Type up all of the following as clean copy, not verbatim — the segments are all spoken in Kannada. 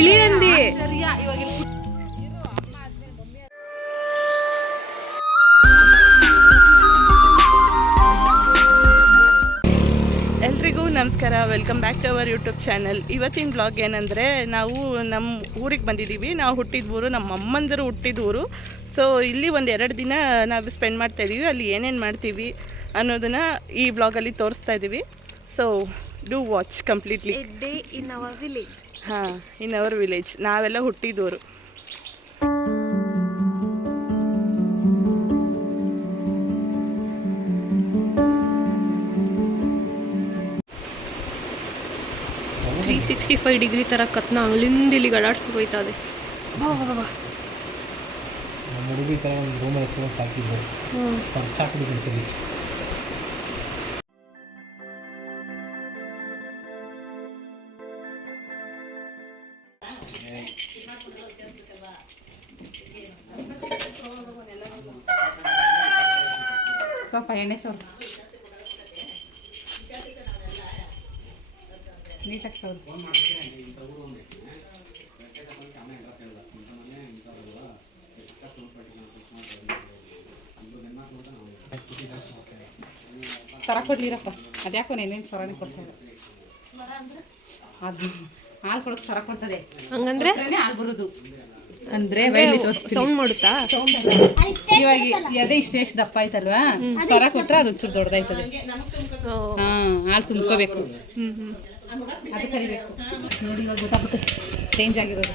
ಇಳಿ ಅಂದಿ. ಎಲ್ರಿಗೂ ನಮಸ್ಕಾರ, welcome back to our YouTube channel. ಇವತ್ತಿನ ಬ್ಲಾಗ್ ಏನಂದರೆ, ನಾವು ನಮ್ಮ ಊರಿಗೆ ಬಂದಿದ್ದೀವಿ. ನಾವು ಹುಟ್ಟಿದ ಊರು, ನಮ್ಮ ಅಮ್ಮಂದಿರು ಹುಟ್ಟಿದ ಊರು. ಸೊ ಇಲ್ಲಿ ಒಂದು 2 ದಿನ ನಾವು ಸ್ಪೆಂಡ್ ಮಾಡ್ತಾಯಿದ್ದೀವಿ. ಅಲ್ಲಿ ಏನೇನು ಮಾಡ್ತೀವಿ ಅನ್ನೋದನ್ನು ಈ ಬ್ಲಾಗಲ್ಲಿ ತೋರಿಸ್ತಾ ಇದ್ದೀವಿ. So do watch completely. Day in our village. ಹಾಂ, ಇನ್ ಅವರ್ ವಿಲೇಜ್. ನಾವೆಲ್ಲ ಹುಟ್ಟಿದವರು. ಡಿಗ್ರಿ ಥರ ಕತ್ನ ಅಲ್ಲಿಂದ ಇಲ್ಲಿಗೆ ಅಡಾಡ್ಸ್ಕೊಂಡು ಹೋಯ್ತಾ ಇದೆ. ನಮ್ಮ ಹುಡುಗಿ ಥರ ಒಂದು ರೂಮಲ್ಲಿ ಎತ್ಕೊಂಡು ಸಾಕಿದ್ರು, ಖರ್ಚಾಕ್ಬಿಟ್ಟು ಸರಿ. ಪಾಪ ಎಣ್ಣೆ ಸೌರ್ ನೀಟಾಗಿ ಸೌರ್. ಸರ ಕೊಡ್ಲಿರಪ್ಪ, ಅದ್ಯಾಕೋ ನೆನೇನು ಸರನೇ ಕೊಡ್ತಾರೆ. ಅದು ಹಾಲು ಕೊಡೋಕೆ ಸರ ಕೊಡ್ತದೆ, ಹಂಗಂದ್ರೆ ಹಾಲು ಬರೋದು ಅಂದ್ರೆ ಸೌಂಡ್ ಮಾಡುತ್ತಾ? ಇವಾಗ ಎದೆ ಇಷ್ಟು ದಪ್ಪ ಆಯ್ತಲ್ವಾ, ಸರ ಕೊಟ್ರೆ ಅದು ಚೂರು ದೊಡ್ಡದಾಯ್ತದೆ. ಹಾಲು ತುಂಬ್ಕೋಬೇಕು, ಅದು ಕರಿಬೇಕು. ನೋಡಿ ಇವಾಗ ಗೊತ್ತಾಗುತ್ತೆ ಚೇಂಜ್ ಆಗಿರೋದು.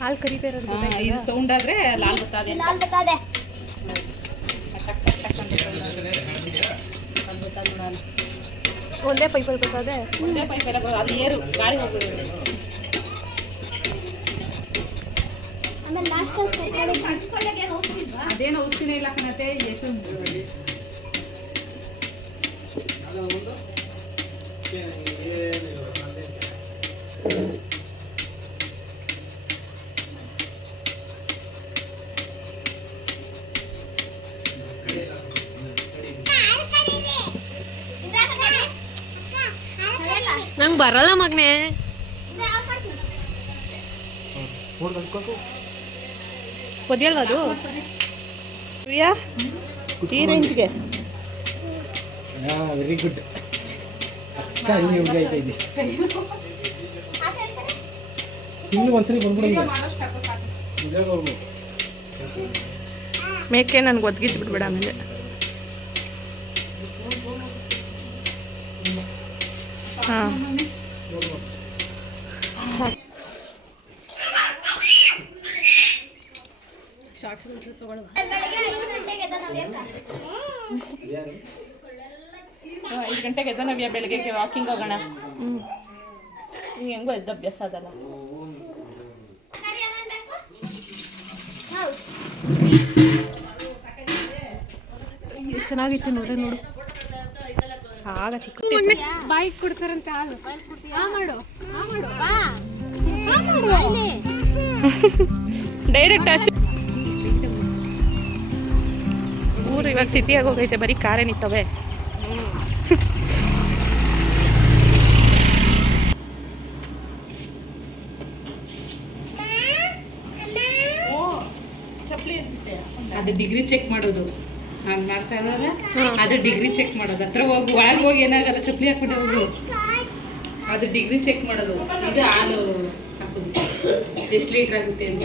ಹಾಲು ಕರಿತಾ ಇರೋದು ಇದು ಸೌಂಡ್ ಆದ್ರೆ ಲಾಲ್ ಗೊತ್ತಾದೆ. ಒಂದೇ ಪೈಪಲ್ಲಿ ಗೊತ್ತಾದೆ. ಒಂದೇ ಪೈಪ್ ಎಲ್ಲ ಅದು ಏರು ಗಾಳಿ ಹೋಗೋದು. ಅದೇನು ಔಷಧಿನೇ ಇಲ್ಲ ಕಣತೆ. ಎಷ್ಟು ನಂಗೆ ಬರಲ್ಲ ಮಗನೇ. ಒದಿಯಲ್ವ ಅದು? ಈ ರೇಂಜ್ಗೆ ವೆರಿ ಗುಡ್. ತಿಂಗಳು ಒಂದ್ಸರಿ ಬಂದ್ಬಿಡಿ. ಮೇಕೆ ನನಗೆ ಒದಗಿದ್ದು ಬಿಡ್ಬೇಡ ಆಮೇಲೆ. ಹಾಂ, ಶಾರ್ಟ್ಸ್ ತಗೊಳ್ಳುವ. 5 ಗಂಟೆಗೆ ಎದ್ದ ನವ್ಯ, ಬೆಳಗ್ಗೆ ವಾಕಿಂಗ್ ಹೋಗೋಣ. ಹೆಂಗೋ ಎದ್ದು ಅಭ್ಯಾಸ ಆಗಲ್ಲ. ಎಷ್ಟು ಚೆನ್ನಾಗಿತ್ತು ನೋಡ್ರಿ, ನೋಡು. ಆಗ ಚಿಕ್ಕ ಬಾಯಿ ಕೊಡ್ತಾರಂತೆ ಹಾಲು. ಡೈರೆಕ್ಟ್ ಅಷ್ಟು ಊರು ಇವಾಗ ಸಿಟಿಯಾಗಿ ಹೋಗೈತೆ, ಬರೀ ಕಾರೇ ನಿಂತವೆ. ಅದು ಡಿಗ್ರಿ ಚೆಕ್ ಮಾಡೋದು. ಹಂಗೆ ಮಾಡ್ತಾ ಇರೋಲ್ಲ, ಅದು ಡಿಗ್ರಿ ಚೆಕ್ ಮಾಡೋದು. ಹತ್ರ ಹೋಗಿ ಒಳಗೆ ಹೋಗಿ ಏನಾಗಲ್ಲ, ಚಪ್ಪಲಿ ಹಾಕ್ಬಿಟ್ಟು ಹೋಗು. ಅದು ಡಿಗ್ರಿ ಚೆಕ್ ಮಾಡೋದು. ಇದು ಹಾಲು ಹಾಕೋದು ಎಷ್ಟು ಲೀಟ್ರ್ ಆಗುತ್ತೆ ಅಂತ.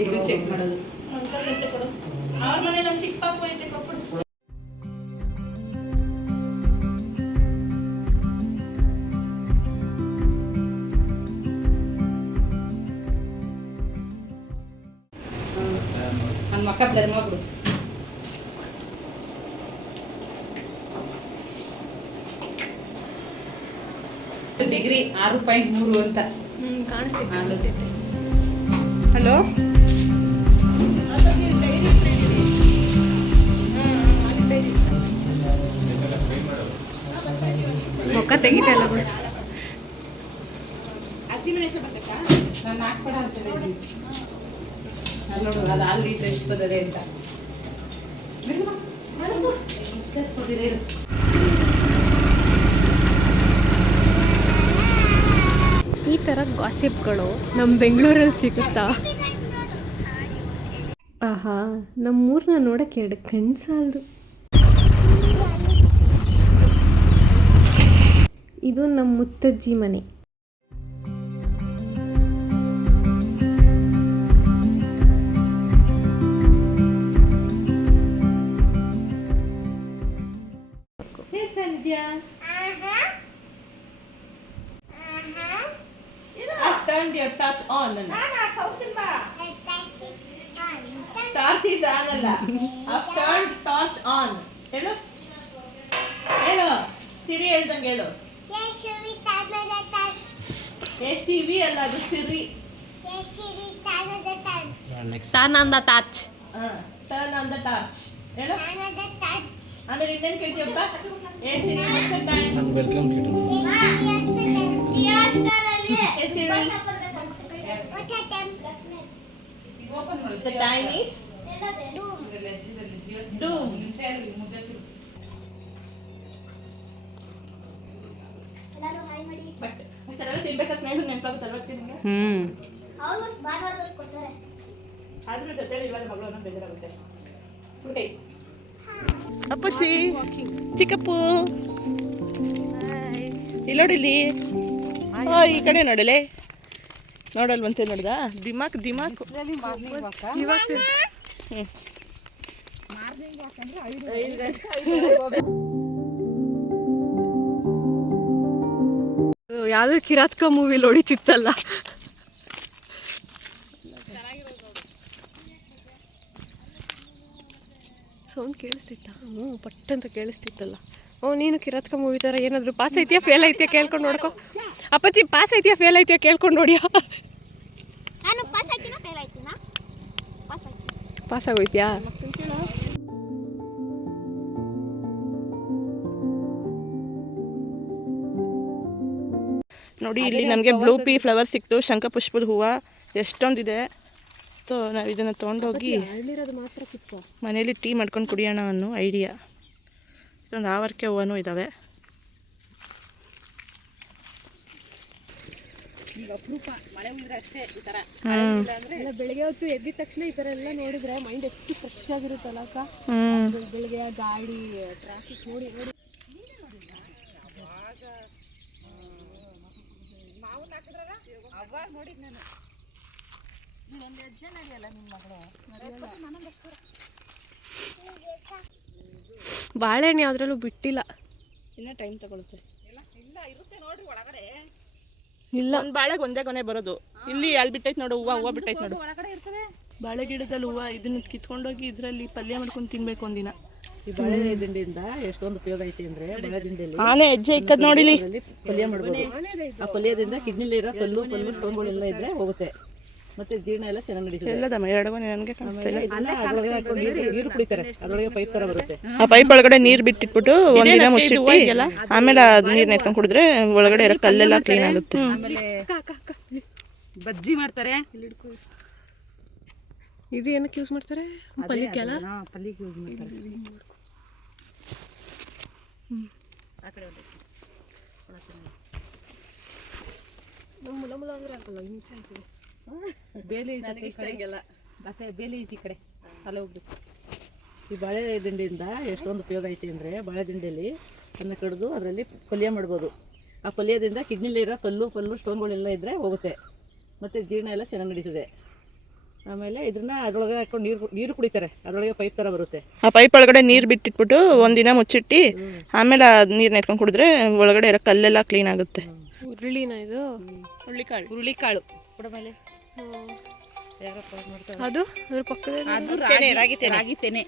ಡಿಗ್ರಿ ಚೆಕ್ ಮಾಡೋದು. ನನ್ನ ಮಕ್ಕ ಬ್ಲರ್ ಮಾಡ್ಬಿಡು. ಡಿಗ್ರಿ 6.3 ಅಂತ ಕಾಣಿಸ್ತೈತೆ. ಹಲೋ, ಮೊಕ್ಕ ತೆಗಿತಾ ಇಲ್ಲ ಬಿಡು. ಅಜ್ಜಿ ಮನೆ ಹತ್ರ ಬರ್ಬೇಕಾ? ನಾನು ಹಾಕ್ಬೇಡ ಅಂತೇಳಿ ಅಲ್ಲಿ ನೋಡು ಅದು ಅಲ್ಲಿ ಎಷ್ಟು ಬರ್ತದೆ ಅಂತ ಈ ಥರ ಗಾಸಿಪ್ಗಳು ನಮ್ಮ ಬೆಂಗಳೂರಲ್ಲಿ ಸಿಗುತ್ತಾ? ಆಹಾ, ನಮ್ಮೂರನ್ನ ನೋಡೋಕ್ಕೆ 2 ಕಣ್ಣು ಸಾಲದು. ಇದು ನಮ್ಮ ಮುತ್ತಜ್ಜಿ ಮನೆ. Turn your touch on. Torch is on ಅಲ್ಲ. I've turned torch on. ಹೇಳು ಹೇಳು ಸಿರಿ ಹೇಳ್ದಂಗೆ ಹೇಳು. ACV ಅಲ್ಲ ಅದು ಸಿರಿ. Turn on the touch. Turn on the torch. ಹೇಳು ಆಮೇಲೆ ಇನ್ನೇನು ಕೇಳ್ತೀಯಪ್ಪ? ACV ಮತ್ತೆ time. ನಾನು ವೆಲ್ಕಮ್ ಕಿಡು. ಓಪನ್ ಮಾಡು. The time is doom. ನಿಮಿಷ ಮುದ್ದೆ ತಿರು. ಬಟ್ ಈ ಥರ ತಿನ್ಬೇಕಾ ಸ್ನೇಹ ನೆನಪಾಗುತ್ತಲ್ವ ತಿನ್ಗೆ? ಆದ್ರೂ ಜೊತೆಲಿ ಇವಾಗ ಮಗಳು ಅನ್ನೋ ಬೇಜಾರಾಗುತ್ತೆ. ಅಪ್ಪಚ್ಚಿ ಚಿಕ್ಕಪ್ಪು ಇಲ್ಲಿ ನೋಡಿಲ್ಲಿ ಈ ಕಡೆ ನೋಡಲೆ ನೋಡಲ್ವಂತೆ ನೋಡ್ದ ದಿಮಾಕ್ ದಿಮಾಕ್ ಯಾವುದೋ ಕಿರಾತ್ಕ ಮೂವಿಲಿ ಹೊಡಿತಿತ್ತಲ್ಲ. ಸೌಂಡ್ ಕೇಳಿಸ್ತಿತ್ತ? ಪಟ್ ಅಂತ ಕೇಳಿಸ್ತಿತ್ತಲ್ಲ. ನೀನು ಕಿರಾತ್ಕ ಮೂವಿ ಥರ ಏನಾದರೂ ಪಾಸ್ ಐತಿಯಾ ಫೇಲ್ ಐತಿಯಾ ಕೇಳ್ಕೊಂಡು ನೋಡ್ಕೊ. ಅಪ್ಪಚ್ಚಿ ಪಾಸ್ ಐತಿಯಾ ಫೇಲ್ ಐತಿಯಾ ಕೇಳ್ಕೊಂಡು ನೋಡಿಯಾ? ಪಾಸ್ ಆಗೋಯ್ತಿಯಾ? ನೋಡಿ ಇಲ್ಲಿ ನಮಗೆ ಬ್ಲೂ ಪೀ ಫ್ಲವರ್ ಸಿಕ್ತು, ಶಂಖಪುಷ್ಪದ ಹೂವು ಎಷ್ಟೊಂದಿದೆ. ಸೊ ನಾವು ಇದನ್ನು ತೊಗೊಂಡೋಗಿ ಮನೇಲಿ ಟೀ ಮಾಡ್ಕೊಂಡು ಕುಡಿಯೋಣ ಅನ್ನೋ ಐಡಿಯಾ. ಒಂದು ಆವರ್ಕೆ ಹೂವನೂ ಇದ್ದಾವೆ. ಬೆಳಿಗ್ಗೆ ಹೊತ್ತು ಎದ್ದಿದ ತಕ್ಷಣ ಈ ಥರ ಎಲ್ಲ ನೋಡಿದ್ರೆ ಮೈಂಡ್ ಎಷ್ಟು ಫ್ರೆಶ್ ಆಗಿರುತ್ತಲ್ಲ ಅಕ್ಕ. ಬೆಳಿಗ್ಗೆ ಗಾಡಿ ಟ್ರಾಫಿಕ್ ನೋಡಿ ನೋಡಿ ಬಾಳೆಹಣ್ಣು ಯಾವುದ್ರಲ್ಲೂ ಬಿಟ್ಟಿಲ್ಲ. ಇನ್ನೂ ಟೈಮ್ ತಗೊಳುತ್ತೆ. ಇಲ್ಲ ಒಂದು ಬಾಳೆಗೆ ಒಂದೇ ಕೊನೆ ಬರೋದು. ಇಲ್ಲಿ ಅಲ್ಲಿ ಬಿಟ್ಟೈತೆ ನೋಡು ಹೂವು ಬಿಟ್ಟೈತೆ ನೋಡು. ಬಾಳೆ ಗಿಡದಲ್ಲಿ ಹೂವು ಇದನ್ನ ಕಿತ್ಕೊಂಡೋಗಿ ಇದರಲ್ಲಿ ಪಲ್ಯ ಮಾಡ್ಕೊಂಡು ತಿನ್ಬೇಕು ಒಂದಿನ. ಈ ಬಾಳೆ ದಿಂಡಿಯಿಂದ ಎಷ್ಟೊಂದು ಉಪಯೋಗ ಐತಿ ಅಂದ್ರೆ ಬಾಳೆ ದಿಂಡಿಯಲ್ಲಿ ಆನೆ ಹೆಜ್ಜೆ ಇಕ್ಕದ್ ನೋಡಿಲಿ ಪಲ್ಯ ಮಾಡ್ಬೋದು. ಆ ಪಲ್ಯದಿಂದ ಕಿಡ್ನಿಲಿ ಇರೋ ಕಲ್ಲು ಸ್ಟೋನ್ಗಳೆಲ್ಲ ಇದ್ರೆ ಹೋಗುತ್ತೆ, ಮತ್ತೆ ಜೀರ್ಣ ಎಲ್ಲ ಚೆನ್ನಾಗಿ ನಡೀತದೆ. ಎಲ್ಲದಮ್ಮ ಎರಡನೇ ನನಗೆ ಕಾಣಿಸ್ತಿಲ್ಲ. ಅದ್ರೊಳಗೆ ಹಾಕೊಂಡು ನೀರು ಕುಡಿತಾರೆ, ಅದ್ರೊಳಗೆ ಪೈಪ್ ತರ ಬರುತ್ತೆ. ಆ ಪೈಪ್ ಒಳಗಡೆ ನೀರು ಬಿಟ್ಟಿಟ್ಬಿಟ್ಟು ಒಂದಿನ ಮುಚ್ಚಿಟ್ಟು ಆಮೇಲೆ ನೀರು ನೆತ್ಕೊಂಡು ಕುಡಿದ್ರೆ ಒಳಗಡೆ ಇರೋ ಕಲ್ಲೆಲ್ಲ ಕ್ಲೀನ್ ಆಗುತ್ತೆ. ಆಮೇಲೆ ಬಜ್ಜಿ ಮಾಡ್ತಾರೆ. ಇದು ಏನಕ್ಕೆ ಯೂಸ್ ಮಾಡ್ತಾರೆ? ಪಲ್ಯಕ್ಕೆ ಅಲ್ಲ? ಪಲ್ಯಕ್ಕೆ ಯೂಸ್ ಮಾಡ್ತಾರೆ. ಬೇಲಿ ಬೇಲಿ ಐತಿ ಈ ಕಡೆ ಅಲ್ಲ ಹೋಗ್ಬೇಕು. ಈ ಬಾಳೆ ದಿಂಡಿಯಿಂದ ಎಷ್ಟೊಂದು ಉಪಯೋಗ ಐತಿ ಅಂದರೆ ಬಾಳೆ ದಿಂಡಿಯಲ್ಲಿ ಅನ್ನ ಕಡಿದು ಅದರಲ್ಲಿ ಪಲ್ಯ ಮಾಡ್ಬೋದು. ಆ ಪಲ್ಯದಿಂದ ಕಿಡ್ನಿಲಿ ಇರೋ ಕಲ್ಲು ಸ್ಟೋನ್ಗಳೆಲ್ಲ ಇದ್ದರೆ ಹೋಗುತ್ತೆ, ಮತ್ತು ಜೀರ್ಣ ಎಲ್ಲ ಚೆನ್ನಾಗಿ ನಡೀತದೆ. ಆಮೇಲೆ ಇದನ್ನ ಅದ್ರೊಳಗೆ ಹಾಕೊಂಡು ನೀರು ಕುಡಿತಾರೆ, ಅದರೊಳಗೆ ಪೈಪ್ ಥರ ಬರುತ್ತೆ. ಆ ಪೈಪ್ ಒಳಗಡೆ ನೀರು ಬಿಟ್ಟಿಟ್ಬಿಟ್ಟು ಒಂದಿನ ಮುಚ್ಚಿಟ್ಟು ಆಮೇಲೆ ನೀರು ನೆತ್ಕೊಂಡು ಕುಡಿದ್ರೆ ಒಳಗಡೆ ಇರೋ ಕಲ್ಲೆಲ್ಲ ಕ್ಲೀನ್ ಆಗುತ್ತೆ. ಹುರುಳಿನ ಇದು? ಹುರುಳಿಕಾಳು ಕೂಡ ಮೇಲೆ ಅದು ಅದ್ರ ಪಕ್ಕದಲ್ಲಿ ಅದು ರಾಗಿ ತೆನೆ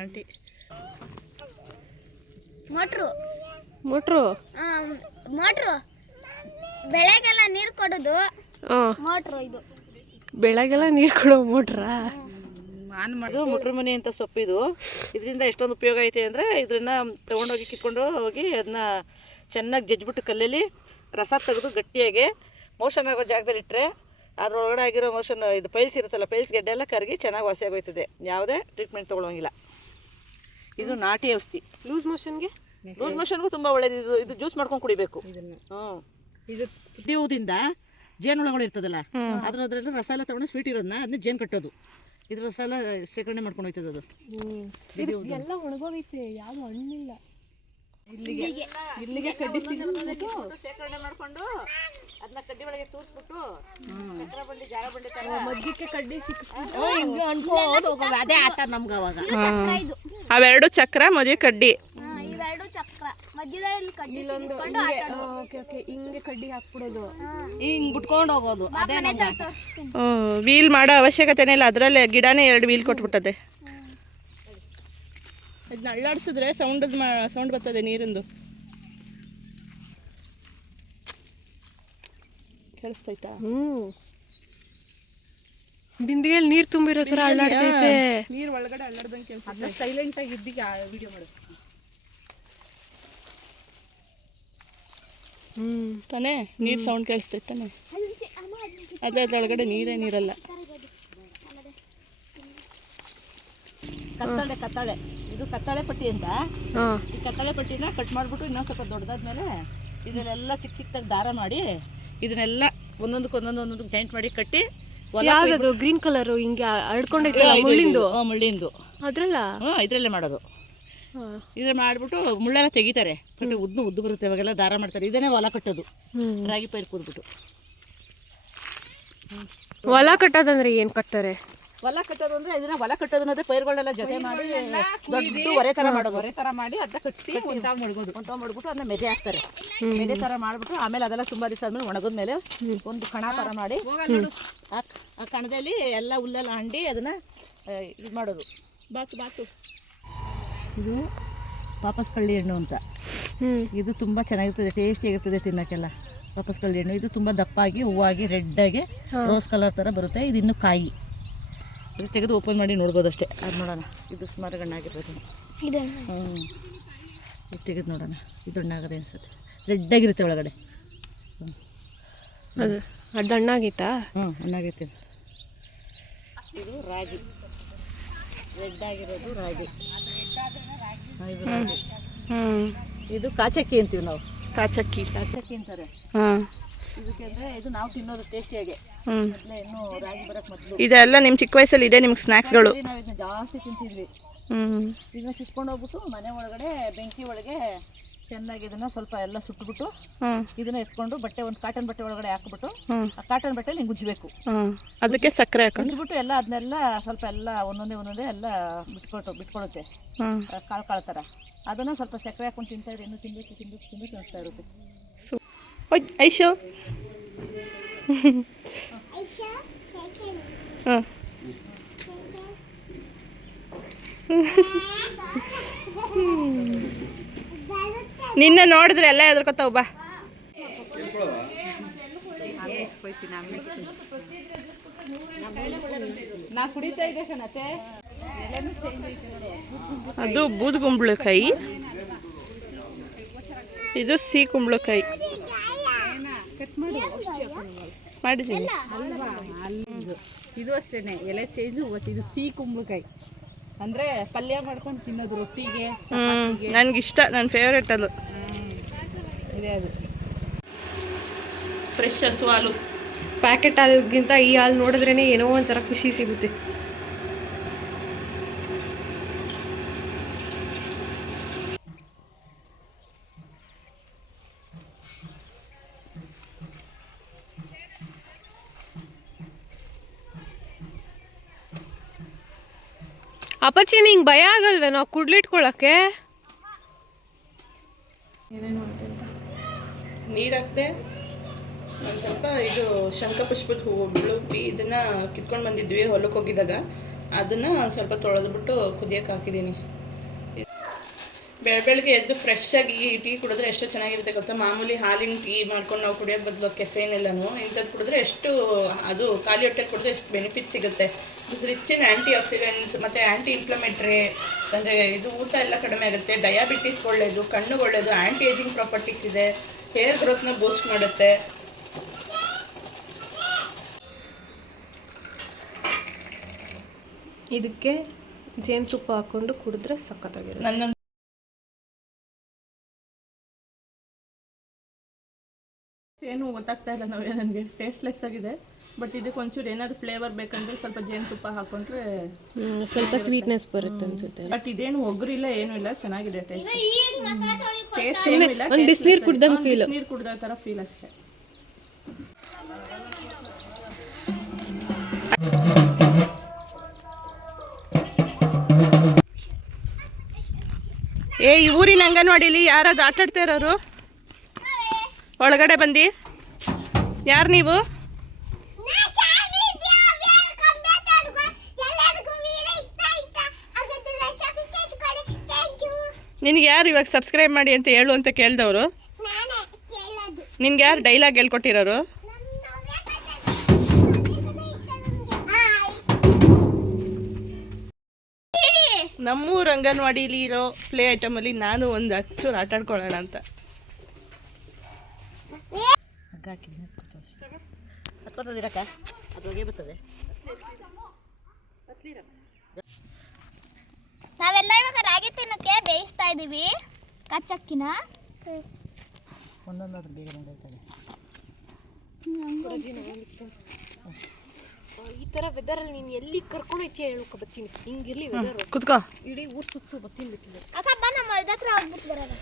ಆಂಟಿ. ಮೋಟ್ರು ಬೆಳೆಗೆಲ್ಲ ನೀರು ಕೊಡೋದು ಹಾಂ, ಮೋಟ್ರು. ಇದು ಬೆಳಗ್ಗೆಲ್ಲ ನೀರು ಕೊಡೋ ಮೋಟ್ರಾ? ಇದು ಮುಟ್ರ ಮನೆ ಅಂತ ಸೊಪ್ಪಿದು. ಇದರಿಂದ ಎಷ್ಟೊಂದು ಉಪಯೋಗ ಐತೆ ಅಂದರೆ ಇದನ್ನ ತೊಗೊಂಡೋಗಿ ಕಿತ್ಕೊಂಡು ಹೋಗಿ ಅದನ್ನ ಚೆನ್ನಾಗಿ ಜಜ್ಜಿಬಿಟ್ಟು ಕಲ್ಲಲ್ಲಿ ರಸ ತೆಗೆದು ಗಟ್ಟಿಯಾಗಿ ಮೋಷನ್ ಆಗೋ ಜಾಗದಲ್ಲಿ ಇಟ್ಟರೆ ಅದರೊಳಗಡೆ ಆಗಿರೋ ಮೋಷನ್ ಇದು ಪೈಲ್ಸ್ ಇರುತ್ತಲ್ಲ, ಪೈಲ್ಸ್ ಗೆಡ್ಡೆ ಎಲ್ಲ ಕರಗಿ ಚೆನ್ನಾಗಿ ವಾಸಿಯಾಗೋಯ್ತದೆ. ಯಾವುದೇ ಟ್ರೀಟ್ಮೆಂಟ್ ತೊಗೊಳಂಗಿಲ್ಲ. ಇದು ನಾಟಿ ಔಷಧಿ. ಲೂಸ್ ಮೋಷನ್ಗೆ ಲೂಸ್ ಮೋಷನ್ಗೂ ತುಂಬ ಒಳ್ಳೇದು. ಇದು ಜ್ಯೂಸ್ ಮಾಡ್ಕೊಂಡು ಕುಡಿಬೇಕು. ಇದು ಹೂದಿಂದ ಜೇನುಳಗಳು ಇರ್ತದಲ್ಲ, ಅದರಲ್ಲಿ ರಸ ಎಲ್ಲ ತಗೊಂಡು ಸ್ವೀಟ್ ಇರೋದನ್ನ ಅದನ್ನ ಜೇನು ಕಟ್ಟೋದು. ಇದ್ರ ರಸ ಎಲ್ಲ ಶೇಖರಣೆ ಮಾಡ್ಕೊಂಡು ಹೋಯ್ತದೆ ಅದು. ಎಲ್ಲ ಒಣಗೋಗೈತೆ, ಯಾವ ಹಣ್ಣಿಲ್ಲ. ಇಲ್ಲಿಗೆ ಕಡ್ಡಿ ಶೇಖರಣೆ ಮಾಡ್ಕೊಂಡು ಅದನ್ನ ಕಡ್ಡಿ ಒಳಗೆ ತೂರ್ಸ್ಬಿಟ್ಟು ಚಕ್ರ ಬಂಡಿ ಜಾರ ಬಂಡಿ ತರ ಮಧ್ಯಕ್ಕೆ ಕಡ್ಡಿ ಅದೇ ಆಟ ನಮ್ಗೆ ಅವಾಗ. ಅವೆರಡು ಚಕ್ರ ಮದುವೆ ಕಡ್ಡಿ. ಇವೆರಡು ಚಕ್ರ ಮಧ್ಯದಲ್ಲಿ ಕಡ್ಡಿ ಸಿಗಿಸ್ಕೊಂಡು ಆಟ ಆಡೋದು. ಓಕೆ ಓಕೆ, ಹಿಂಗೆ ಕಡ್ಡಿ ಹಾಕ್ಬಿಡೋದು. ಹಿಂಗ್ ಬಿಟ್ಕೊಂಡು ಹೋಗೋದು. ಅದೇ ನಮ್ಗೆ ಆಟ. ವೀಲ್ ಮಾಡೋ ಅವಶ್ಯಕತೆನೇ ಇಲ್ಲ, ಅದರಲ್ಲೇ ಗಿಡನೇ 2 ವೀಲ್ ಕೊಟ್ಬಿಟ್ಟದೆ. ಇದನ್ನ ಅಳ್ಳಾಡಿಸಿದ್ರೆ ಸೌಂಡ್ ಬರ್ತದೆ ನೀರಿಂದು. ಕೇಳಿಸ್ತೈತಾ? ಬಿಂದಿಗೆಯಲ್ಲಿ ನೀರು ತುಂಬಿರೋ ಥರ ಅಳ್ಳಾಡ್ತೈತೆ. ನೀರು ಒಳಗಡೆ ಅಳ್ಳಾಡ್ದಂಗೆ ಕೇಳಿಸ್ತದೆ. ಅದನ್ನ ಸೈಲೆಂಟಾಗಿ ಇದ್ದೀಗ ವಿಡಿಯೋ ಮಾಡು. ತಾನೇ ನೀರು ಸೌಂಡ್ ಕೇಳಿಸ್ತೈತೆ ತಾನೆ. ಅದ್ರೊಳಗಡೆ ನೀರೇನಿರಲ್ಲ. ಕತ್ತಾಳೆ ಇದು ಕತ್ತಾಳೆ ಪಟ್ಟಿ ಅಂತ. ಈ ಕತ್ತಾಳೆ ಪಟ್ಟಿನ ಕಟ್ ಮಾಡಿಬಿಟ್ಟು ಇನ್ನೊಂದು ಸ್ವಲ್ಪ ದೊಡ್ಡದಾದ್ಮೇಲೆ ಇದನ್ನೆಲ್ಲ ಚಿಕ್ಕ ಚಿಕ್ಕದಾಗಿ ದಾರ ಮಾಡಿ ಇದನ್ನೆಲ್ಲ ಒಂದೊಂದಕ್ಕೆ ಜಾಯಿಂಟ್ ಮಾಡಿ ಕಟ್ಟಿ. ಯಾವ್ದು ಗ್ರೀನ್ ಕಲರ್ ಹಿಂಗೆ ಅಡ್ಕೊಂಡೈತೆ ಮುಳ್ಳಿಂದು? ಮುಳ್ಳಿಂದು ಅದ್ರಲ್ಲ ಇದರಲ್ಲೇ ಮಾಡೋದು. ಇದನ್ನ ಮಾಡಿಬಿಟ್ಟು ಮುಳ್ಳೆಲ್ಲ ತೆಗಿತಾರೆ. ಕಟ್ಟಿ ಉದ್ದು ಬರುತ್ತೆ, ಅವಾಗೆಲ್ಲ ದಾರ ಮಾಡ್ತಾರೆ. ಇದನ್ನೇ ಹೊಲ ಕಟ್ಟೋದು, ರಾಗಿ ಪೈರು ಕೂದ್ಬಿಟ್ಟು. ಹೊಲ ಕಟ್ಟೋದಂದ್ರೆ ಏನು ಕಟ್ತಾರೆ? ಹೊಲ ಕಟ್ಟೋದು ಅಂದ್ರೆ ಇದನ್ನ ಹೊಲ ಕಟ್ಟೋದು ಅನ್ನೋದೇ ಪೈರುಗಳೆಲ್ಲ ಜೊತೆ ಮಾಡಿ ದೊಡ್ಡ ಹೊರೆ ಥರ ಮಾಡೋದು. ಹೊರೆ ಥರ ಮಾಡಿ ಅದನ್ನ ಕಟ್ಟಿ ಒಂದಾಗಿ ಮಡಗೋದು. ಒಂತಾವ್ ಮಾಡ್ಬಿಟ್ಟು ಅದನ್ನ ಮೆದೆ ಹಾಕ್ತಾರೆ. ಮೆದೆ ಥರ ಮಾಡಿಬಿಟ್ಟು ಆಮೇಲೆ ಅದೆಲ್ಲ ತುಂಬ ದಿವಸ ಆದ್ಮೇಲೆ ಒಣಗಿದ್ಮೇಲೆ ಒಂದು ಕಣ ಥರ ಮಾಡಿ ಆ ಕಣದಲ್ಲಿ ಎಲ್ಲ ಹುಲ್ಲೆಲ್ಲ ಹಂಡಿ ಅದನ್ನ ಇದು ಮಾಡೋದು. ಬಾತು ಇದು ವಾಪಸ್ ಕಳ್ಳಿ ಹಣ್ಣು ಅಂತ. ಇದು ತುಂಬ ಚೆನ್ನಾಗಿರ್ತದೆ, ಟೇಸ್ಟಿಯಾಗಿರ್ತದೆ ತಿನ್ನೋಕ್ಕೆಲ್ಲ. ವಾಪಸ್ ಕಳ್ಳಿ ಹಣ್ಣು ಇದು ತುಂಬ ದಪ್ಪಾಗಿ ಹೂವಾಗಿ ರೆಡ್ಡಾಗಿ ರೋಸ್ ಕಲರ್ ಥರ ಬರುತ್ತೆ. ಇದು ಇನ್ನೂ ಕಾಯಿ. ಇದು ತೆಗೆದು ಓಪನ್ ಮಾಡಿ ನೋಡ್ಬೋದು ಅಷ್ಟೇ. ಅದು ನೋಡೋಣ, ಇದು ಸುಮಾರು ಹಣ್ಣಾಗಿರ್ತದೆ. ಇದು ತೆಗೆದು ನೋಡೋಣ, ಇದು ಹಣ್ಣಾಗದೆ ಅನ್ಸುತ್ತೆ. ರೆಡ್ಡಾಗಿರುತ್ತೆ ಒಳಗಡೆ. ಅದು ಹಣ್ಣಾಗಿತ್ತಾ? ಹಣ್ಣಾಗೈತೆ. ಇದು ರಾಗಿ, ರೆಡ್ಡಾಗಿರೋದು ರಾಗಿ. ಇದು ರಾಗಿ. ಇದು ಕಾಚಕ್ಕಿ ಅಂತೀವಿ ನಾವು. ಕಾಚಕ್ಕಿ ಅಂತಾರೆ ಇದಕ್ಕೆ. ಅಂದರೆ ಇದು ನಾವು ತಿನ್ನೋದು ಟೇಸ್ಟಿಯಾಗಿ. ಇನ್ನೂ ರಾಗಿ ಬರೋಕ್ಕೆ ಮೊದಲು ಇದೆಲ್ಲ ನಿಮ್ಮ ಚಿಕ್ಕ ವಯಸ್ಸಲ್ಲಿ ಇದೆ ನಿಮ್ಗೆ ಸ್ನ್ಯಾಕ್ಸ್ಗಳು? ನಾವು ಇದನ್ನ ಜಾಸ್ತಿ ತಿಂತಿದ್ವಿ. ಇದನ್ನ ಸುಟ್ಕೊಂಡು ಹೋಗ್ಬಿಟ್ಟು ಮನೆ ಒಳಗಡೆ ಬೆಂಕಿ ಒಳಗೆ ಚೆನ್ನಾಗಿ ಇದನ್ನ ಸ್ವಲ್ಪ ಎಲ್ಲ ಸುಟ್ಬಿಟ್ಟು ಇದನ್ನ ಎತ್ಕೊಂಡು ಒಂದು ಕಾಟನ್ ಬಟ್ಟೆ ಒಳಗಡೆ ಹಾಕ್ಬಿಟ್ಟು ಆ ಕಾಟನ್ ಬಟ್ಟೆಲಿ ಹಿಂಗೆ ಉಜ್ಜಬೇಕು. ಅದಕ್ಕೆ ಸಕ್ಕರೆ ಉಜ್ಜಿಬಿಟ್ಟು ಅದನ್ನೆಲ್ಲ ಸ್ವಲ್ಪ ಎಲ್ಲ ಒಂದೊಂದೇ ಎಲ್ಲ ಬಿಟ್ಕೊಳುತ್ತೆ ಕಾಳು ಥರ. ಅದನ್ನು ಸ್ವಲ್ಪ ಸಕ್ಕರೆ ಹಾಕೊಂಡು ತಿಂತಾ ಇದ್ರೆ ಇನ್ನೂ ತಿನ್ಬೇಕು ಅನಿಸ್ತಾ ಇರುತ್ತೆ. ಐಶು ನಿನ್ನ ನೋಡಿದ್ರೆ ಎಲ್ಲ ಎದ್ರಕೊತಾವ. ಬಾ ನಾ ಕುಡಿತಾ ಇದ್ದೆ ಕಣತೆ. ಅದು ಬೂದ್ ಕುಂಬಳಕಾಯಿ, ಇದು ಸಿಹಿ ಕುಂಬಳಕಾಯಿ ಮಾಡಿದ್ದೀನಿ. ಇದು ಅಷ್ಟೇನೆ, ಎಲೆ ಚೇಂಜ್. ಇದು ಸಿಹಿ ಕುಂಬಳಕಾಯಿ ಅಂದ್ರೆ ಪಲ್ಯ ಮಾಡ್ಕೊಂಡು ತಿನ್ನೋದು ರೊಟ್ಟಿಗೆ. ನನಗಿಷ್ಟ, ನನ್ನ ಫೇವ್ರೇಟ್ ಅದು. ಇದೆ ಅದು ಫ್ರೆಶ್ ಹಸು ಹಾಲು. ಪ್ಯಾಕೆಟ್ ಹಾಲ್ಗಿಂತ ಈ ಹಾಲು ನೋಡಿದ್ರೇ ಏನೋ ಒಂಥರ ಖುಷಿ ಸಿಗುತ್ತೆ. ಅಪ್ಪಚ್ಚಿ ನಿಂಗೆ ಭಯ ಆಗಲ್ವೇ ನಾವು ಕುಡ್ಲಿಟ್ಕೊಳಕ್ಕೆ? ನೀರು ಹಾಕ್ದೆ, ಒಂದು ಸ್ವಲ್ಪ ಇದು ಶಂಖಪುಷ್ಪದ ಹೂವು ಬಿಳುಪಿ ಇದನ್ನು ಕಿತ್ಕೊಂಡು ಬಂದಿದ್ವಿ ಹೊಲಕ್ಕೆ ಹೋಗಿದ್ದಾಗ. ಅದನ್ನು ಸ್ವಲ್ಪ ತೊಳೆದ್ಬಿಟ್ಟು ಕುದಿಯೋಕೆ ಹಾಕಿದ್ದೀನಿ. ಬೆಳಗ್ಗೆ ಎದ್ದು ಫ್ರೆಶ್ಶಾಗಿ ಟೀ ಕುಡಿದ್ರೆ ಎಷ್ಟು ಚೆನ್ನಾಗಿರುತ್ತೆ ಗೊತ್ತಾ? ಮಾಮೂಲಿ ಹಾಲಿನ ಟೀ ಮಾಡ್ಕೊಂಡು ನಾವು ಕುಡಿಯೋಕ್ಕೆ ಬದಲು ಕೆಫೇನ್ ಎಲ್ಲನೂ ಇಂಥದ್ದು ಕುಡಿದ್ರೆ ಎಷ್ಟು, ಅದು ಖಾಲಿ ಹೊಟ್ಟೆಗೆ ಕುಡಿದ್ರೆ ಎಷ್ಟು ಬೆನಿಫಿಟ್ ಸಿಗುತ್ತೆ. ಇದು ರಿಚ್ ಇನ್ ಆ್ಯಂಟಿ ಆಕ್ಸಿಡೆಂಟ್ಸ್ ಮತ್ತು ಆ್ಯಂಟಿ ಇನ್ಫ್ಲಮೇಟ್ರಿ. ಅಂದರೆ ಇದು ಊಟ ಎಲ್ಲ ಕಡಿಮೆ ಆಗುತ್ತೆ. ಡಯಾಬಿಟಿಸ್ ಒಳ್ಳೆಯದು, ಕಣ್ಣು ಒಳ್ಳೆಯದು, ಆ್ಯಂಟಿ ಏಜಿಂಗ್ ಪ್ರಾಪರ್ಟೀಸ್ ಇದೆ. ಹೇರ್ ಗ್ರೋತ್ನ ಬೂಸ್ಟ್ ಮಾಡುತ್ತೆ. ಇದಕ್ಕೆ ಜೇನುತುಪ್ಪ ಹಾಕ್ಕೊಂಡು ಕುಡಿದ್ರೆ ಸಖತ್ತಾಗಿರುತ್ತೆ. ನನ್ನ ಏನು ಗೊತ್ತಾಗ್ತಾ ಇಲ್ಲ ನನಗೆ ಟೇಸ್ಟ್ಲೆಸ್ ಆಗಿದೆ. ಬಟ್ ಇದಕ್ಕೆ ಒಂಚೂರು ಏನಾದ್ರು ಫ್ಲೇವರ್ ಬೇಕಂದ್ರೆ ಸ್ವಲ್ಪ ಜೇನುತುಪ್ಪ ಹಾಕೊಂಡ್ರೆ ಸ್ವಲ್ಪ ಸ್ವೀಟ್ನೆಸ್ ಬರುತ್ತೆ ಅನ್ಸುತ್ತೆ. ಬಟ್ ಇದೇನು ಒಗ್ರಿಲ್ಲ ಏನೂ ಇಲ್ಲ, ಚೆನ್ನಾಗಿದೆ ಟೇಸ್ಟ್. ಟೇಸ್ಟ್ ಸುಮ್ಮನೆ ಏನೂ ಇಲ್ಲ, ಒಂದು ಬಿಸಿನೀರು ಕುಡ್ದಂಗೆ ಫೀಲ್. ನೀರು ಕುಡ್ದ ಥರ ಫೀಲ್ ಅಷ್ಟೇ. ಈ ಊರಿನ ಅಂಗನವಾಡಿಲಿ ಯಾರಾದ್ರು ಆಟಾಡ್ತಾ ಇರೋರು ಒಳಗಡೆ ಬಂದು? ಯಾರು ನೀವು? ನಿನಗೆ ಯಾರು ಇವಾಗ ಸಬ್ಸ್ಕ್ರೈಬ್ ಮಾಡಿ ಅಂತ ಹೇಳು ಅಂತ ಕೇಳಿದವರು? ನಿನ್ಗೆ ಯಾರು ಡೈಲಾಗ್ ಹೇಳ್ಕೊಟ್ಟಿರೋರು? ನಮ್ಮೂರು ಅಂಗನವಾಡಿಲಿ ಇರೋ ಪ್ಲೇ ಐಟಮಲ್ಲಿ ನಾನು ಒಂದು ಹಚ್ಚೂರು ಆಟ ಆಡ್ಕೊಳ್ಳೋಣ ಅಂತ. ನಾವೆಲ್ಲ ಇವಾಗ ರಾಗಿ ತಿನ್ನಕ್ಕೆ ಬೇಯಿಸ್ತಾ ಇದೀವಿ ಕಚ್ಚಕ್ಕಿನ. ಒಂದೊಂದಾದ್ರೂ ಬೇಗ ಬಂದೈತದೆ. ಈ ಥರ ವೆದರಲ್ಲಿ ನೀನು ಎಲ್ಲಿ ಕರ್ಕೊಂಡು ಹೋಗ್ತೀಯ ಹೇಳಕ್ಕೆ ಬರ್ತೀನಿ. ಹಿಂಗಿರ್ಲಿ ವೆದರ್, ಕುತ್ಕೋ. ಇಡೀ ಊರು ಸುತ್ತು ಬರ್ತೀನಿ ಬಿಟ್ಟಿಲ್ಲ. ಅಕ್ಕ ಬಾ ನಮ್ಮ ಹೊಲ್ದ ಹತ್ರ ಹೋಗ್ಬಿಟ್ಟು ಬರೋಣ.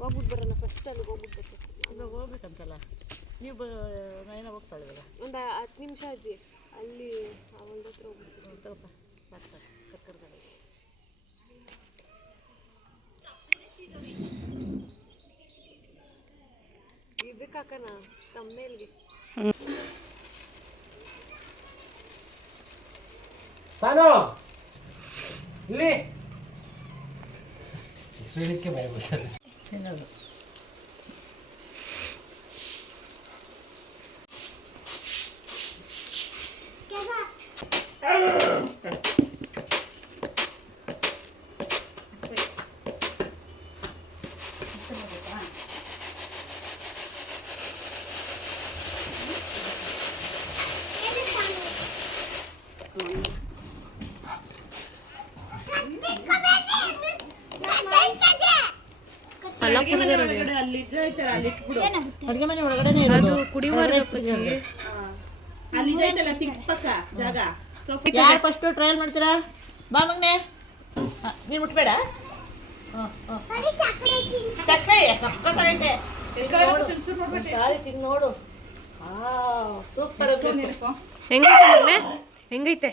ಹೋಗ್ಬಿಟ್ಟು ಬರೋಣ. ಫಸ್ಟ್ ಅಲ್ಲಿ ಹೋಗ್ಬಿಟ್ಟು ಇವಾಗ ಹೋಗ್ಬೇಕಂತಲ್ಲ ನೀವು ಏನೋ ಹೋಗ್ತಾಳೆ ಇವಾಗ. ಒಂದು 10 ನಿಮಿಷ ಅಜ್ಜಿ ಅಲ್ಲಿ ಅವಳ ಹತ್ರ ಹೋಗ್ಬಿಟ್ಟು ತಗೋಪ್ಪ, ಸಾಕು ಸಾಕು ಕರ್ಕರ್ಗಡೆ. ಇದಕ್ಕೆ ಹಾಕೋಣ ತಮ್ಮೇಲ್ಗೆ. ಸಾನು ಇಲ್ಲಿ ಹೆಸರಿಡಕ್ಕೆ ಭಯ ಬರ್ತಾರೆ. ತಿನ್ನೋದು ಅಡುಗೆ ಮನೆ ಒಳಗಡೆ ಅದು ಕುಡಿಯುವ ಜಾಗ ಯಾರು ಫಸ್ಟು ಟ್ರಯಲ್ ಮಾಡ್ತೀರಾ? ಬಾ ಮಗನೆ, ನೀನು ಮುಟ್ಬೇಡ. ಸಕ್ಕರೆ ಸಕ್ಕತ್ತಾಗೈತೆ, ಸಾರಿ ತಿಂದು ನೋಡು. ಸೂಪರ್. ಹೆಂಗೈತೆ ಮಗನೆ, ಹೆಂಗೈತೆ?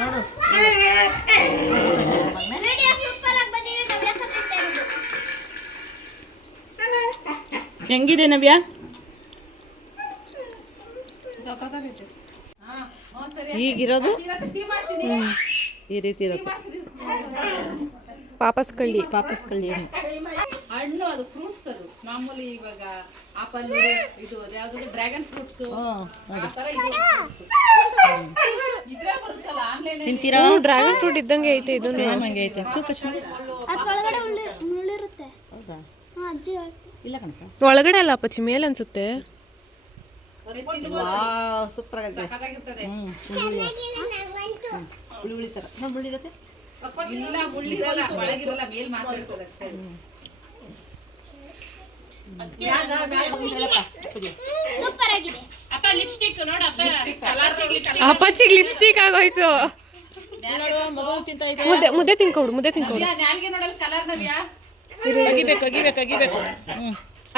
ನೋಡು ವಿಡಿಯೋ ಸೂಪರ್ ಆಗಿ ಬಂದಿದೆ. ನವ್ಯ ಕಲಿತಾ ಇರೋದು. ಹೆಂಗಿದೆ ನವ್ಯ? ಈಗಿರೋದು ಈ ರೀತಿ ಇರುತ್ತೆ. ಪಾಪಸ್ ಕಳ್ಳಿ ಹಣ್ಣು ಅದು ಫ್ರೂಟ್ಸ್, ಅದು ಮಾಮೂಲಿ ಇವಾಗ ಆಪಲ್, ಇದು ಯಾವ್ದು ಡ್ರ್ಯಾಗನ್ ಫ್ರೂಟ್ಸ್, ಆ ಥರ ಇದು ಇದ್ರೆ ಬರುತ್ತಲ್ಲ ಆನ್ಲೈನ್. ತಿಂತೀರಾ? ಡ್ರ್ಯಾಗನ್ ಫ್ರೂಟ್ ಇದ್ದಂಗೆ ಐತೆ ಇದು. ಹಂಗೆ ಐತೆ. ಅದ್ರೊಳಗಡೆ ಮುಳ್ಳಿರುತ್ತೆ. ಹೌದಾ? ಅಜ್ಜಿ ಇಲ್ಲ ಕಣಕ್ಕ. ಒಳಗಡೆ ಅಲ್ಲ ಅಪ್ಪಚ್ಚಿ, ಮೇಲೆ ಅನ್ಸುತ್ತೆ. ಸೂಪರ್ ಆಗಿದೆ. ಚೆನ್ನಾಗಿರ್ತದೆ. ಹುಳಿ ಹುಳಿ ಥರ ನೋಡಿ ಮುಳ್ಳಿರುತ್ತೆ. ಇಲ್ಲ ಮುಳ್ಳಿರಲ್ಲ, ಒಳಗಿರಲ್ಲ, ಮೇಲ್ ಮಾತ್ರ ಇರ್ತದೆ ಅಷ್ಟೇ. ಸೂಪರ್ ಆಗಿದೆ. ಅಪ್ಪ ಲಿಪ್ಸ್ಟಿಕ್ ನೋಡಪ್ಪ, ಕಲರ್ ಅಪ್ಪಚ್ಚಿಗೆ ಲಿಪ್ಸ್ಟಿಕ್ ಆಗೋಯ್ತು. ಮುದ್ದೆ ತಿನ್ಕೊಡು, ಮುದ್ದೆ ತಿನ್ಕೊಡು. ನಾಲ್ಗೆ ನೋಡಲ್ಲ ಕಲರ್ ನವ್ಯ. ಅಗಿಬೇಕು.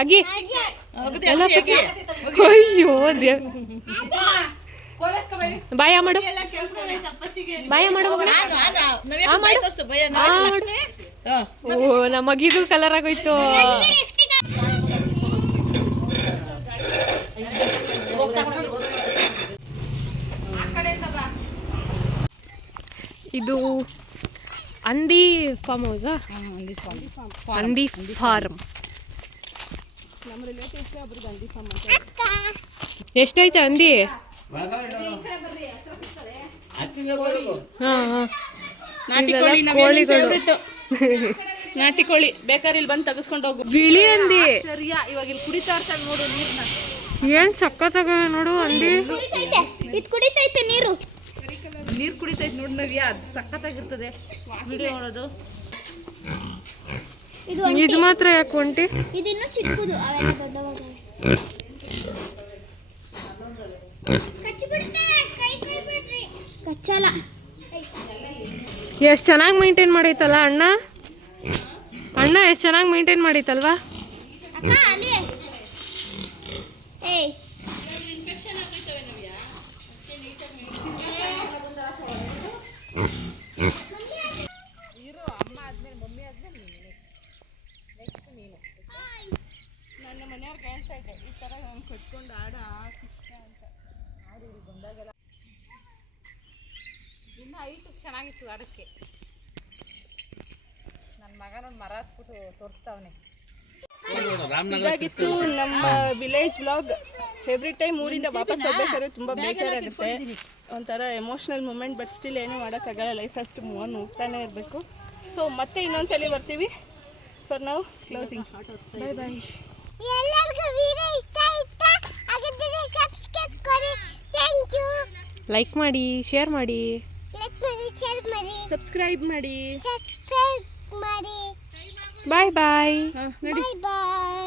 ಅಗಿ ಎಲ್ಲ ಅಪ್ಪಚ್ಚಿ. ಅಯ್ಯೋ ದೇವ್. ಬಾಯ ಮಾಡು, ಬಾಯ ಮಾಡು ಮಗನೇ. ಓ ನಮ್ಮ ಮಗಿದು ಕಲರ್ ಆಗೋಯ್ತು. ಇದು ಹಂದಿ ಫಾರ್ಮ್ ಹೌಸಾ? ಹಂದಿ ಫಾರ್ಮ್. ಎಷ್ಟೈತೆ ಹಂದಿ? ನಾಟಿ ಕೋಳಿ ಕೋಳಿಗಳು. ನಾಟಿ ಕೋಳಿ ಬೇಕಾದ್ರೆ ಇಲ್ಲಿ ಬಂದು ತೆಗೆಸ್ಕೊಂಡು ಹೋಗು. ಬಿಳಿ ಹಂದಿ ಸರಿಯ ಇವಾಗ ಇಲ್ಲಿ ಕುಡಿತಾ ಇರ್ತಾರೆ ನೋಡು ನೀರ್ನ. ಏನ್ ಸಕ್ಕತ್ತಾಗವೆ ನೋಡು ಹಂದಿ. ಇದು ಕುಡಿತೈತೆ ನೀರು. ನೀರ್ ಕುಡಿತೈತೆ ನೋಡು ನವ್ಯ, ಅದು ಸಖತ್ತಾಗಿರ್ತದೆ ವಿಡಿಯೋ ನೋಡೋದು. ಇದು ಮಾತ್ರ ಯಾಕೆ ಒಂಟಿ? ಇದಿನ್ನು ಚಿಕ್ಕದು, ಅವೆಲ್ಲ ದೊಡ್ಡವಾಗ. ಕಚ್ಚಲ್ಲ. ಎಷ್ಟು ಚೆನ್ನಾಗಿ ಮೇಂಟೈನ್ ಮಾಡೈತಲ್ಲ ಅಣ್ಣ. ಅಣ್ಣ ಎಷ್ಟು ಚೆನ್ನಾಗಿ ಮೇಂಟೈನ್ ಮಾಡೈತಲ್ವಾ. ಅಕ್ಕ ಅಲ್ಲಿ ಏಯ್ ನನ್ನ ಮನೆಯವ್ರಿಗೆ ಹೇಳ್ತಾ ಇದ್ದೆ ಈ ಥರ ಕಟ್ಕೊಂಡು ಆಡ ಇಷ್ಟ ಅಂತ. ಇನ್ನು ಐಟು ಚೆನ್ನಾಗಿತ್ತು ಆಡಕ್ಕೆ. ನನ್ನ ಮಗ ನೋಡಿ ಮರ ಹತ್ಬಿಟ್ಟು ತೋರಿಸ್ತಾವನೆ. ಇದಾಗಿತ್ತು ನಮ್ಮ ವಿಲೇಜ್ ವ್ಲಾಗ್. ಎವ್ರಿ ಟೈಮ್ ಊರಿಂದ ವಾಪಸ್ ಹೋಗ್ಬೇಕಾದ್ರೆ ತುಂಬ ಬೇಜಾರಾಗುತ್ತೆ, ಒಂಥರ ಎಮೋಷ್ನಲ್ ಮೂಮೆಂಟ್. ಬಟ್ ಸ್ಟಿಲ್ ಏನೂ ಮಾಡೋಕ್ಕಾಗಲ್ಲ, ಲೈಫ್ ಅಷ್ಟು ಮೂವ್ ಹೋಗ್ತಾನೆ ಇರಬೇಕು. ಸೊ ಮತ್ತೆ ಇನ್ನೊಂದ್ಸಲಿ ಬರ್ತೀವಿ. ಫಾರ್ ನಾವು ಕ್ಲೋಸಿಂಗ್. ಬಾಯ್ ಬಾಯ್. ಎಲ್ಲರಿಗೂ ವಿಡಿಯೋ ಇಷ್ಟ ಆಯ್ತಾ? ಹಾಗಿದ್ರೆ ಸಬ್ಸ್ಕ್ರೈಬ್ ಮಾಡಿ. Thank you. ಲೈಕ್ ಮಾಡಿ, ಶೇರ್ ಮಾಡಿ. ಲೈಕ್ ಮಾಡಿ, ಶೇರ್ ಮಾಡಿ, ಸಬ್ಸ್ಕ್ರೈಬ್ ಮಾಡಿ. ಸಬ್ಸ್ಕ್ರೈಬ್ ಮಾಡಿ. ಬಾಯ್ ಬಾಯ್. ಬಾಯ್ ಬಾಯ್.